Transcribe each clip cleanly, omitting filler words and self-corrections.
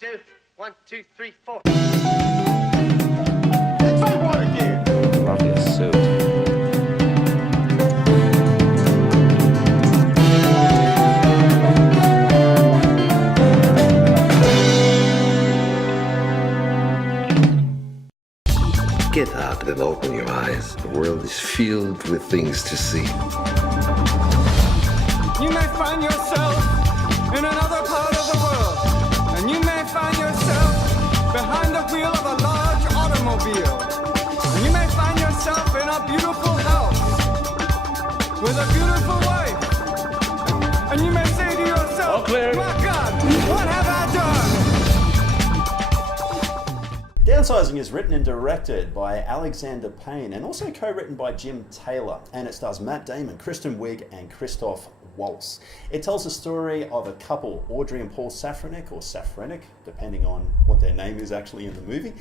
two, 1, 2, 3, 4. Say what again? Probably a suit. Get up and open your eyes. The world is filled with things to see. You may find yourself in another part of the world, and you may find yourself behind the wheel of a large automobile, and you may find yourself in a beautiful house with a beautiful wife, and you may say to yourself, my God, what have I done? Downsizing is written and directed by Alexander Payne and also co-written by Jim Taylor, and it stars Matt Damon, Kristen Wiig and Christoph Waltz. It tells the story of a couple, Audrey and Paul Safranek, or Safranek, depending on what their name is actually in the movie.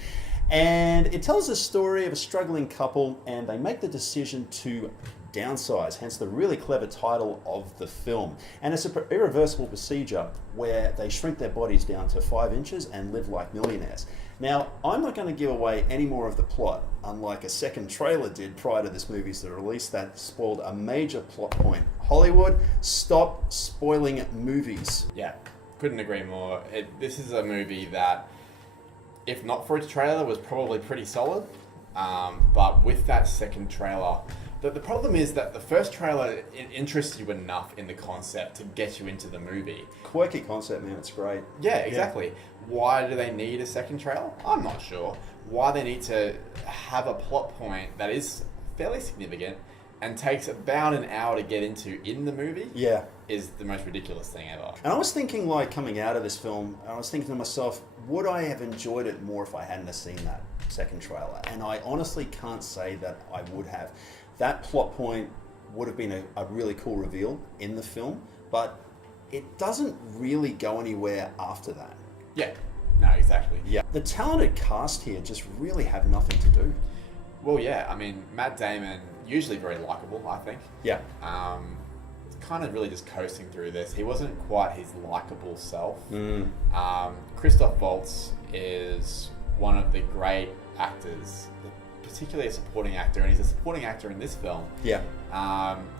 And it tells the story of a struggling couple, and they make the decision to downsize, hence the really clever title of the film. And it's an irreversible procedure where they shrink their bodies down to 5 inches and live like millionaires. Now, I'm not going to give away any more of the plot, unlike a second trailer did prior to this movie's release that spoiled a major plot point. Hollywood, stop spoiling movies. Yeah, couldn't agree more. This is a movie that, if not for its trailer, was probably pretty solid. But with that second trailer, the problem is that the first trailer interests you enough in the concept to get you into the movie. Quirky concept, man, it's great. Yeah, exactly. Yeah. Why do they need a second trailer? I'm not sure. Why they need to have a plot point that is fairly significant and takes about an hour to get into in the movie is the most ridiculous thing ever. And I was thinking, like, coming out of this film, I was thinking to myself, would I have enjoyed it more if I hadn't have seen that second trailer? And I honestly can't say that I would have. That plot point would have been a really cool reveal in the film, but it doesn't really go anywhere after that. Yeah, no, exactly. Yeah, the talented cast here just really have nothing to do. Well, yeah, I mean, Matt Damon, usually very likable, I think. Yeah. Kind of really just coasting through this. He wasn't quite his likable self. Christoph Waltz is one of the great actors, particularly a supporting actor, and he's a supporting actor in this film. Yeah.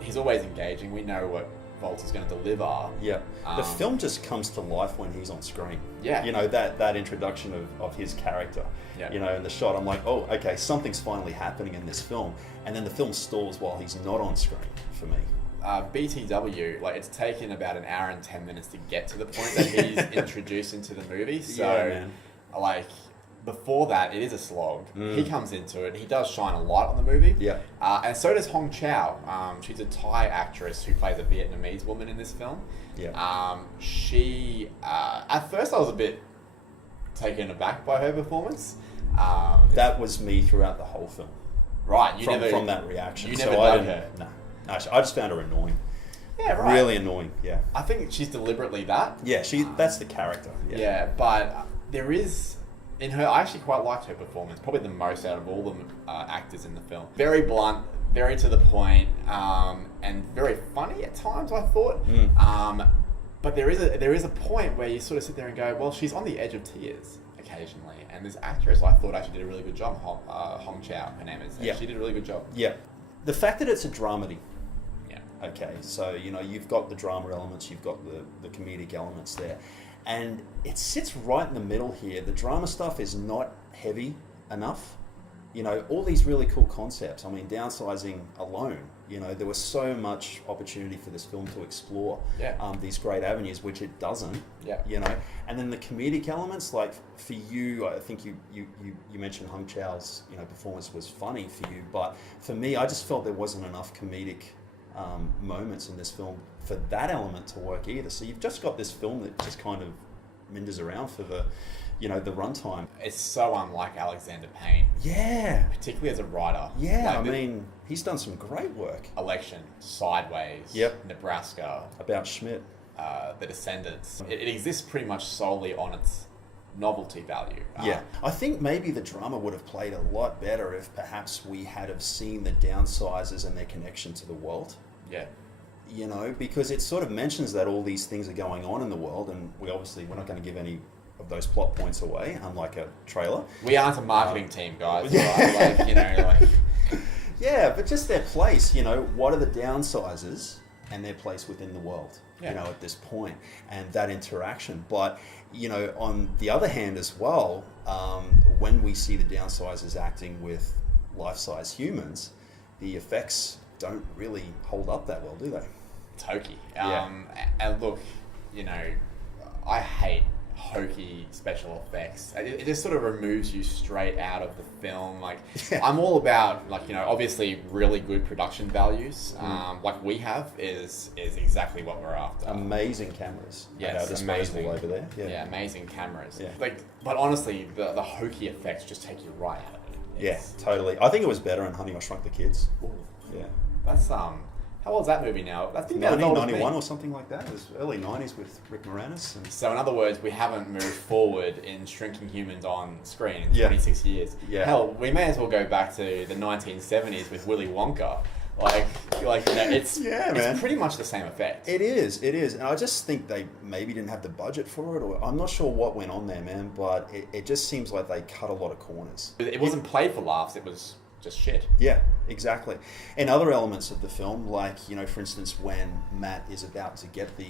He's always engaging. We know what Waltz is going to deliver. Yeah. The film just comes to life when he's on screen. Yeah. You know, that introduction of his character. Yeah. You know, in the shot, I'm like, oh, okay, something's finally happening in this film. And then the film stalls while he's not on screen for me. BTW, like, it's taken about an hour and 10 minutes to get to the point that he's introduced into the movie. So, yeah, man. Like, before that, it is a slog. He comes into it. He does shine a light on the movie. Yeah. And so does Hong Chow. She's a Thai actress who plays a Vietnamese woman in this film. Yeah. She, at first I was a bit taken aback by her performance. That was me throughout the whole film. Right. From that reaction. You never dug her? No. I just found her annoying. Yeah, right. Really annoying, yeah. I think she's deliberately that. Yeah, that's the character. Yeah, but there is... In her, I actually quite liked her performance, probably the most out of all the actors in the film. Very blunt, very to the point, and very funny at times, I thought. But there is a point where you sort of sit there and go, well, she's on the edge of tears occasionally. And this actress, I thought actually did a really good job. Hong Chow, her name is. Yeah. She did a really good job. Yeah. The fact that it's a dramedy. Yeah. Okay, so, you know, you've got the drama elements, you've got the comedic elements there. And it sits right in the middle here. The drama stuff is not heavy enough. You know, all these really cool concepts. I mean, downsizing alone, you know, there was so much opportunity for this film to explore these great avenues, which it doesn't. Yeah. You know, and then the comedic elements, like for you, I think you mentioned Hong Chow's, you know, performance was funny for you, but for me, I just felt there wasn't enough comedic moments in this film for that element to work either. So you've just got this film that just kind of minders around for the, you know, the runtime. It's so unlike Alexander Payne. Yeah. Particularly as a writer. Yeah, like, I mean, he's done some great work. Election, Sideways, Nebraska. About Schmidt. The Descendants. It exists pretty much solely on its novelty value. Yeah. I think maybe the drama would have played a lot better if perhaps we had have seen the downsizers and their connection to the world. Yeah. You know, because it sort of mentions that all these things are going on in the world, and we're not going to give any of those plot points away, unlike a trailer. We aren't a marketing team, guys. Right? Like. Yeah, but just their place, what are the downsizers and their place within the world, at this point, and that interaction. But, on the other hand as well, when we see the downsizers acting with life-size humans, the effects don't really hold up that well, do they? It's hokey. And look, I hate hokey special effects. It just sort of removes you straight out of the film. I'm all about obviously really good production values. Like we have is exactly what we're after. Amazing cameras. Yes, amazing over there. Yeah, amazing cameras. Yeah. But honestly, the hokey effects just take you right out of it. Yeah, totally. I think it was better in Honey, I Shrunk the Kids. Ooh. Yeah. That's how old's that movie now? I think 1991 or something like that. It was early 90s with Rick Moranis. So in other words, we haven't moved forward in shrinking humans on screen in 26 years. Yeah. Hell, we may as well go back to the 1970s with Willy Wonka. It's pretty much the same effect. It is. And I just think they maybe didn't have the budget for it, or I'm not sure what went on there, man, but it just seems like they cut a lot of corners. It wasn't played for laughs, it was just shit. Yeah, exactly. And other elements of the film, like, for instance, when Matt is about to get the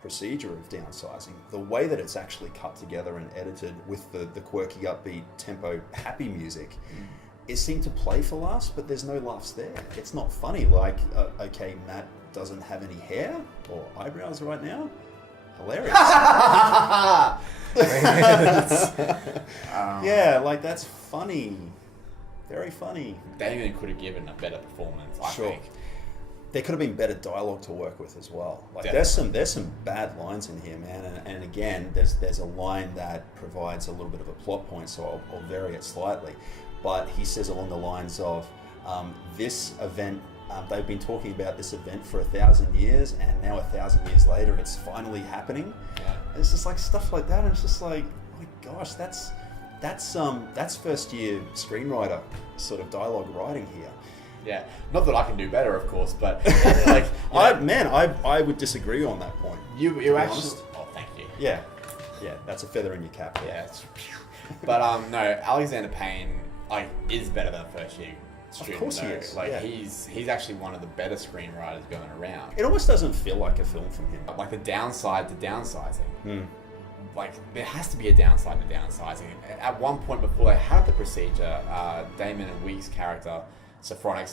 procedure of downsizing, the way that it's actually cut together and edited with the quirky, upbeat, tempo, happy music, it seemed to play for laughs, but there's no laughs there. It's not funny. Okay, Matt doesn't have any hair or eyebrows right now. Hilarious. Yeah, that's funny. Very funny. Damien could have given a better performance, I think. There could have been better dialogue to work with as well. There's some bad lines in here, man. And again, there's a line that provides a little bit of a plot point, so I'll vary it slightly. But he says along the lines of, this event, they've been talking about this event for 1,000 years, and now 1,000 years later, it's finally happening. Yeah. It's just like stuff like that, and it's just like, oh my gosh, that's first year screenwriter sort of dialogue writing here. Yeah, not that I can do better, of course, but I would disagree on that point. You actually. Honest. Oh, thank you. Yeah, that's a feather in your cap. Yeah, but no, Alexander Payne is better than a first year student. Of course he is. He's actually one of the better screenwriters going around. It almost doesn't feel like a film from him. Like the downside to downsizing. There has to be a downside to downsizing. At one point before they had the procedure, Damon and Week's character, Sophronic,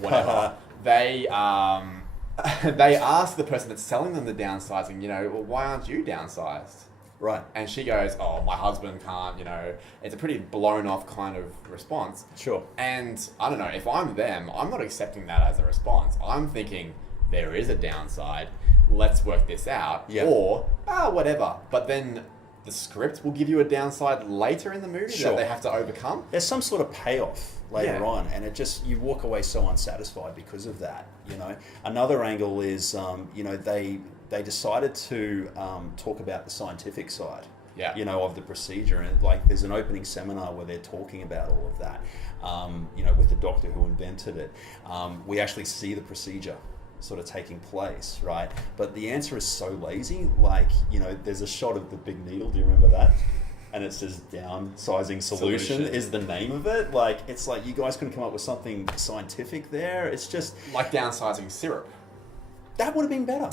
whatever, they ask the person that's selling them the downsizing, well, why aren't you downsized? Right. And she goes, oh, my husband can't, it's a pretty blown off kind of response. Sure. And I don't know, if I'm them, I'm not accepting that as a response. I'm thinking, there is a downside, let's work this out, or whatever. But then the script will give you a downside later in the movie that they have to overcome. There's some sort of payoff later on, and it just, you walk away so unsatisfied because of that. Another angle is, they decided to talk about the scientific side. Of the procedure, and there's an opening seminar where they're talking about all of that. With the doctor who invented it, we actually see the procedure sort of taking place, right? But the answer is so lazy. There's a shot of the big needle. Do you remember that? And it says Downsizing Solution is the name of it. It's like you guys couldn't come up with something scientific there. It's just like downsizing syrup. That would have been better.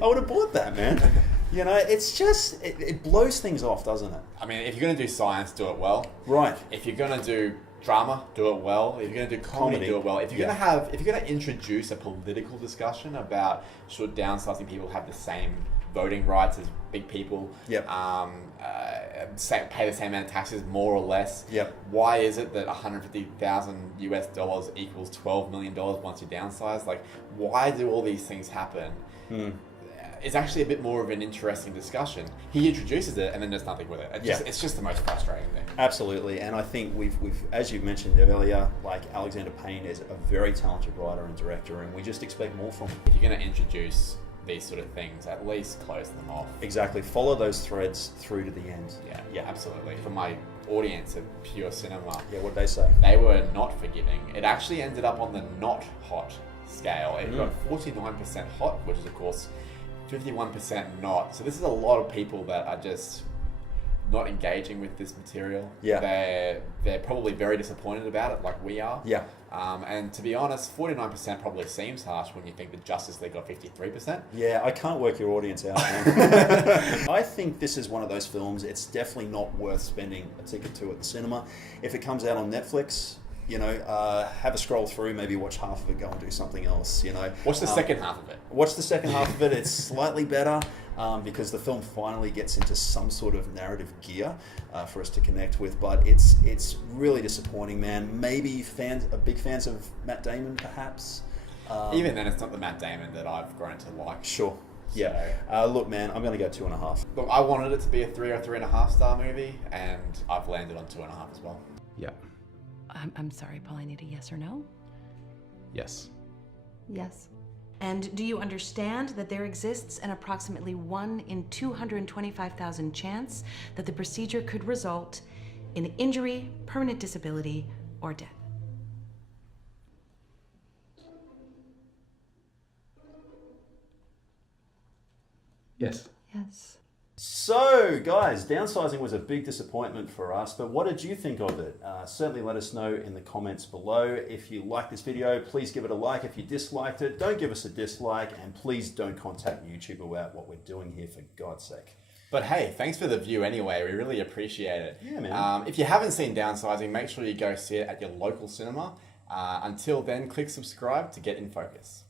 I would have bought that, man. It's just it blows things off, doesn't it? I mean, if you're going to do science, do it well. Right. If you're going to do drama, do it well. If you're going to do comedy, do it well. If you're going to introduce a political discussion about should downsizing people have the same voting rights as big people, pay the same amount of taxes, more or less. Why is it that $150,000 equals $12 million once you downsize? Why do all these things happen? It's actually a bit more of an interesting discussion. He introduces it and then does nothing with it. It's just the most frustrating thing. Absolutely, and I think we've as you mentioned earlier, Alexander Payne is a very talented writer and director, and we just expect more from him. If you're going to introduce these sort of things, at least close them off. Exactly, follow those threads through to the end. Yeah, absolutely. For my audience of pure cinema, what'd they say? They were not forgiving. It actually ended up on the not hot scale. It got 49% hot, which is of course 51% not. So this is a lot of people that are just not engaging with this material. Yeah. They're probably very disappointed about it, like we are. Yeah. And to be honest, 49% probably seems harsh when you think the Justice League got 53%. Yeah, I can't work your audience out, man. I think this is one of those films, it's definitely not worth spending a ticket to at the cinema. If it comes out on Netflix, you know, have a scroll through, maybe watch half of it, go and do something else, you know. Watch the second half of it. Watch the second half of it. It's slightly better because the film finally gets into some sort of narrative gear for us to connect with. But it's really disappointing, man. Maybe big fans of Matt Damon, perhaps. Even then, it's not the Matt Damon that I've grown to like. Sure. Yeah. Look, man, I'm going to go 2.5. Look, I wanted it to be a 3 or 3.5 star movie, and I've landed on 2.5 as well. Yeah. I'm sorry, Paul, I need a yes or no? Yes. Yes. And do you understand that there exists an approximately 1 in 225,000 chance that the procedure could result in injury, permanent disability, or death? Yes. Yes. So, guys, Downsizing was a big disappointment for us, but what did you think of it? Certainly let us know in the comments below. If you liked this video, please give it a like. If you disliked it, don't give us a dislike, and please don't contact YouTube about what we're doing here, for God's sake. But hey, thanks for the view anyway. We really appreciate it. Yeah, man. If you haven't seen Downsizing, make sure you go see it at your local cinema. Until then, click subscribe to get in focus.